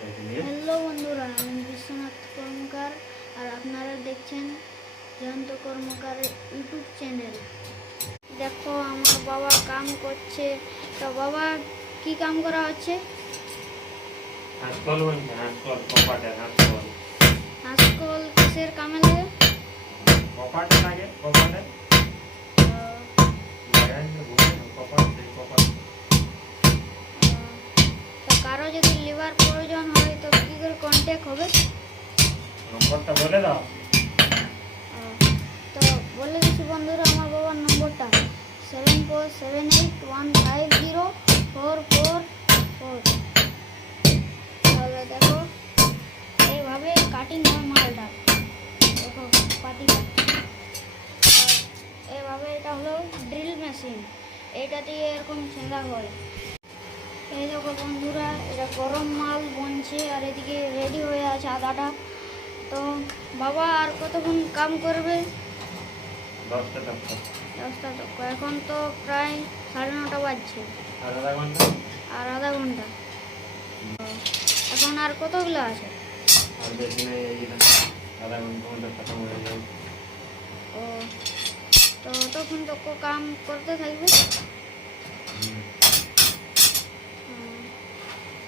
Hello বন্ধুরা, আমি বিশ্বনাথ কর্মকার আর আপনারা দেখছেন জয়ন্ত কর্মকার ইউটিউব চ্যানেল। দেখো আমার বাবা কাম করছে। তো বাবা কি কাম করা হচ্ছে? হাঁসকল কিসের কামে লাগে? তো কারো যদি লিভার প্রয়োজন হয় তো কি করে কন্ট্যাক্ট হবে? নম্বরটা বলে দাও। তো বলে দিচ্ছি বন্ধুরা, আমার বাবার নম্বরটা 7478150444। তাহলে দেখো এইভাবে কাটিং হয় মালটা। দেখো পাটিটা এইভাবে, এটা হলো ড্রিল মেশিন, এইটা দিয়ে এরকম ছেঁদা হয়। এই দেখো বন্ধুরা, এটা গরম মাল বনছে আর এদিকে রেডি হয়ে আছে আদাটা। তো বাবা আর কতক্ষণ কাম করবে? 10টা তক। এখন তো প্রায় 9:30 বাজছে। আর আধা ঘন্টা। এখন আর কতগুলো আছে? আর বেশি নেই, আধা ঘন্টার মধ্যে খতম হয়ে যাবে। ও, তো তখন তো কাম করতে থাকবে।